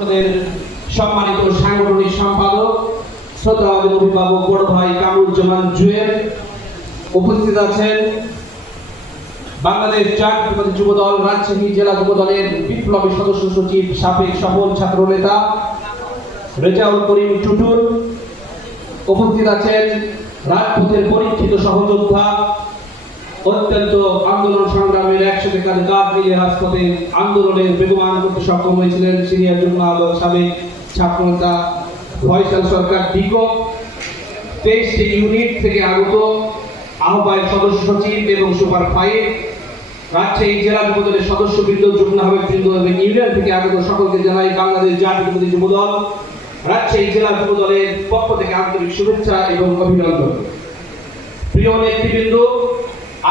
সম্মানিত সাংগঠনিক সম্পাদক শ্রদ্ধাভাজন অভিভাবক বড় ভাই কামরুজ্জামান জুয়েল, উপস্থিত আছেন বাংলাদেশ জাতীয়তাবাদী যুবদল রাজশাহী জেলা যুবদলের বিপ্লবী সদস্য সচিব সাবেক সফল ছাত্র নেতা রেজাউল করিম টুটুল, উপস্থিত আছেন রাজপথের পরীক্ষিত সহযোদ্ধা, অত্যন্ত আন্দোলন সংগ্রামের একসাথে কাঁধে কাঁধ মিলিয়ে রাজপথে আন্দোলনের বেগবান করতে সক্ষম হয়েছিলেন সিনিয়র যুগ্ম আহ্বায়ক সাবেক ছাত্রনেতা ফয়সাল সরকার ডিকো, 23টি ইউনিট থেকে আগত আহ্বায়ক সদস্য সচিব এবং সুপার ফাইভ, রাজশাহী জেলা যুবদলের সদস্যবৃন্দ, যুগ্ম আহ্বায়কবৃন্দ এবং ইউনিয়ন থেকে আগত সকলকে জানাই বাংলাদেশ জাতীয়তাবাদী যুবদল রাজশাহী জেলা যুবদলের পক্ষ থেকে আন্তরিক শুভেচ্ছা এবং অভিনন্দন। প্রিয় নেতৃবৃন্দ,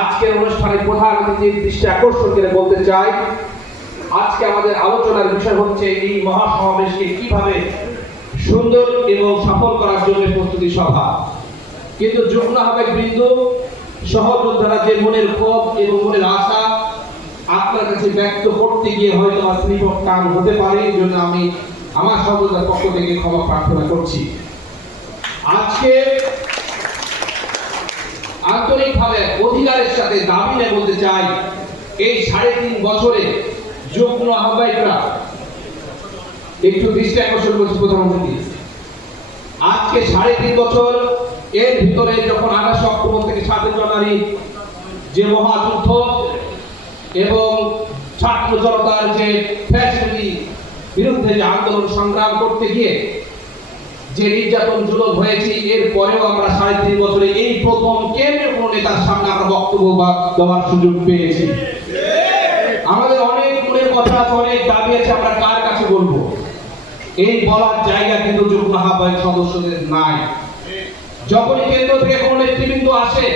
আজকের অনুষ্ঠানের প্রধান অতিথির দৃষ্টি আকর্ষণ করে বলতে চাই, আজকে আমাদের আলোচনার বিষয় হচ্ছে এই মহাসমাবেশকে কিভাবে সুন্দর এবং সফল করার জন্য প্রস্তুতি সভা। কিন্তু যুগ্ম আহ্বায়কবৃন্দ, সহযোদ্ধারা যে মনের ক্ষোভ এবং মনের আশা আপনার কাছে ব্যক্ত করতে গিয়ে হয়তো স্লিপ অফ টাং হতে পারে, এই জন্য আমি আমার সহযোদ্ধার পক্ষ থেকে ক্ষমা প্রার্থনা করছি। আজকে আন্তরিকভাবে অধিকারের সাথে দাবি নিয়ে বলতে চাই, এই 3.5 বছরে যুগ্ম আহ্বায়করা একটু দৃষ্টি আকর্ষণ করছি প্রধানমন্ত্রী, আজকে 3.5 বছর এর ভিতরে যখন 28 অক্টোবর থেকে 7 জানুয়ারি যে মহাযুদ্ধ এবং ছাত্র জনতার যে ফ্যাসিলিটি বিরুদ্ধে যে আন্দোলন সংগ্রাম করতে গিয়ে যে নির্যাতন জুলুম হয়েছে, এর পরেও আমরা 3.5 বছরে এই প্রথম কেন্দ্রীয় কোন নেতার সামনে আমরা বক্তব্য দেওয়ার সুযোগ পেয়েছি। আমাদের অনেক মনের কথা আছে, অনেক দাবি আছে, আমরা কার কাছে বলবো? এই বলার জায়গা কিন্তু যুগ্ম আহ্বায়ক সদস্যদের নাই। যখনই কেন্দ্র থেকে কোন নেতৃবৃন্দ আসে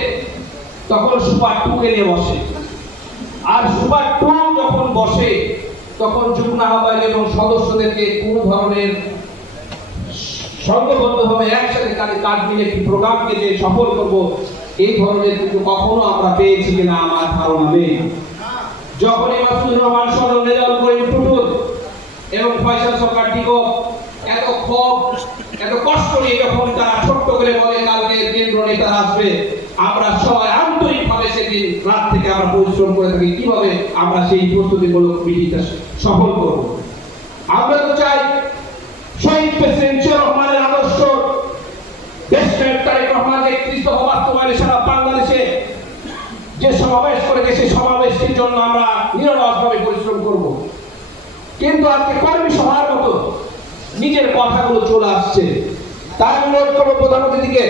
তখন সুপার 2 কে নিয়ে বসে, আর সুপার 2 যখন বসে তখন যুগ্ম আহ্বায়ক এবং সদস্যদেরকে কোন ধরনের সংঘবদ্ধভাবে একসাথে কাজে কাজ মিলে একটি প্রোগ্রামকে যে সফল করব, এই ধরনের কিন্তু কখনো আমরা পেয়েছি কিনা আমার ধারণা নেই। যখন মাসুদুর রহমান সরল, রেজাউল করিম টুটুল এবং ফয়সাল সরকার ডিকো এত ক্ষোভ এত কষ্ট নিয়ে যখন তারা ছোট্ট করে বলে কালকে কেন্দ্র নেতারা আসবে, আমরা সবাই আন্তরিকভাবে সেদিন রাত থেকে আমরা পরিশ্রম করে থাকি কিভাবে আমরা সেই প্রস্তুতিমূলক মিটিংটা সফল করব। আমরা তো চাই শহীদ প্রেসিডেন্ট জিয়া রহমানের আদর্শ দেশনায়ক তারেক রহমান 31 দফা বাস্তবায়নে সারা বাংলাদেশে যে সমাবেশ করেছে, সেই সমাবেশটির জন্য আমরা নিরলসভাবে পরিশ্রম করব। কিন্তু আজকে কর্মী সভার মতো নিজের কথাগুলো চলে আসছে। তাই অনুরোধ করবো প্রধান অতিথিকে,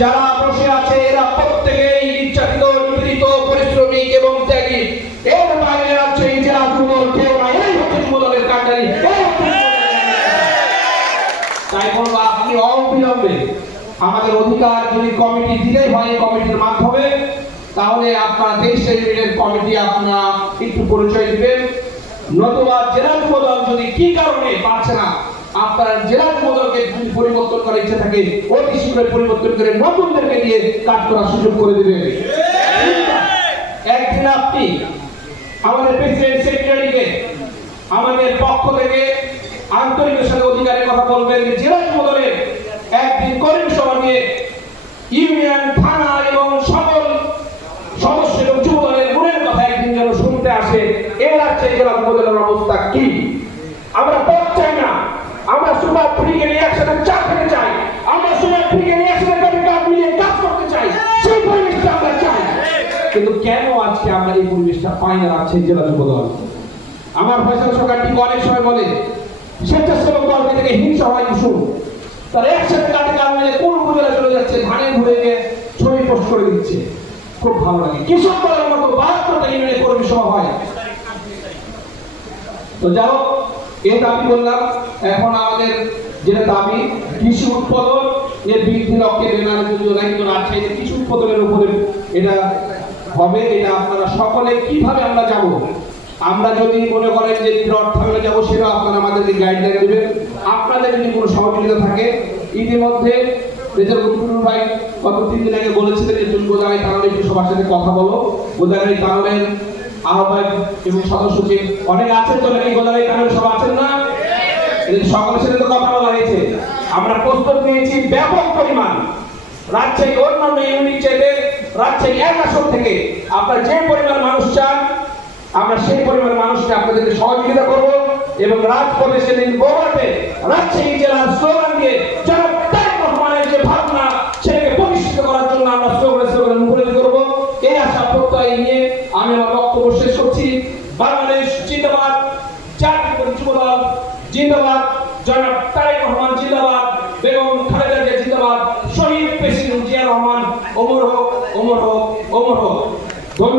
যারা বসে আছে এরা প্রত্যেকেই নির্যাতিত, নিপীড়িত, পরিশ্রমিক এবং ত্যাগী। এর বাইরে আছে এই জেলা যুবদল কেউ না, এই হচ্ছে যুবদলের কাণ্ডারি। তাই বলবো, আপনি অবিলম্বে আমাদের অধিকার যদি কমিটি দিলেই হয়, কমিটির মাধ্যমে, তাহলে আপনারা 23 ইউনিটের কমিটি আপনারা একটু পরিচয় দিবেন। নতুবা জেলা যুবদল যদি কি কারণে পারছে না, আপনারা জেলা যুবদলকে যদি পরিবর্তন করার ইচ্ছা থাকে অতি শীঘ্রই পরিবর্তন করে নতুনদেরকে দিয়ে কাজ করার সুযোগ করে দিবেন। একদিন আপনি আমাদের প্রেসিডেন্ট সেক্রেটারিকে আমাদের পক্ষ থেকে আন্তরিকের সাথে অধিকারের কথা বলবেন যে জেলা যুবদলের একদিন কর্মী সভা নিয়ে ইউনিয়ন, থানা এবং সকল সদস্য এবং যুবদলের মনের কথা একদিন যেন শুনতে আসে। এর আছে জেলা যুবদলের অবস্থা কি? আমরা পথ চাই না, আমরা সুপার 3 কে নিয়ে একসাথে চা খেতে চাই, আমরা সুপার 3 কে নিয়ে একসাথে কাজ মিলিয়ে কাজ করতে চাই, সেই পরিবেশটা আমরা চাই। কিন্তু কেন আজকে আমরা এই পরিবেশটা পাই না আছে জেলা যুবদল? আমার ফয়সাল সরকার ঠিক অনেক সময় বলে স্বেচ্ছাসেবক দল থেকে হিংসা হয় শুরু, তারা একসাথে কাটে কাজ মিলে কোন উপজেলা চলে যাচ্ছে, ধানে ঘুরে গিয়ে ছবি পোস্ট করে দিচ্ছে, খুব ভালো লাগে। কৃষক দলের মতো 72টা ইউনিয়নে কর্মী সভা হয়। তো যাও, এই দাবি করলাম। এখন আমাদের যেটা দাবি কৃষি উৎপাদন এর বৃদ্ধি লক্ষ্যে কিন্তু রাজশাহীতে কৃষি উৎপাদনের উপরে এটা হবে। এটা আপনারা সকলে কিভাবে আমরা যাব, আমরা যদি মনে করেন যে অর্থায়নে যাবো, সেটা আপনারা আমাদেরকে গাইডলাইন দেবেন। আপনাদের যদি কোনো সহযোগিতা থাকে, ইতিমধ্যে ভাই গত 3 দিন আগে বলেছিলেন যে তুমি গোদাগাড়ি তাহলে একটু সবার সাথে কথা বলো। গোদাগাড়ি তাহলের আহ্বায়ক এবং সদস্য যে অনেক আছেন, তো নাকি গোদাগাড়ি তাহলে সব আছেন না? সকলের সাথে তো কথা বলা হয়েছে, আমরা প্রস্তুত নিয়েছি ব্যাপক পরিমাণ। রাজশাহী অন্যান্য ইউনিট চাইতে রাজশাহী এক আসন থেকে আপনারা যে পরিমাণ মানুষ চান, আমরা সেই পরিমাণ মানুষকে আপনাদেরকে সহযোগিতা করব এবং রাজপথে সেদিন গোবাতে রাজশাহী জেলার স্লোগান দিয়ে জনাব তারেক রহমানের যে ভাবনা সেটাকে প্রতিষ্ঠিত করার জন্য আমরা স্লোগান মুখরিত করব। এই আশা প্রত্যয় নিয়ে আমি আমার বক্তব্য শেষ করছি। বাংলাদেশ জিন্দাবাদ, জাতীয় যুবদল জিন্দাবাদ, জনাব তারেক রহমান জিন্দাবাদ, বেগম খালেদা জিয়া জিন্দাবাদ, শহীদ প্রেসিডেন্ট জিয়া রহমান অমর হোক, অমর হোক, অমর হোক।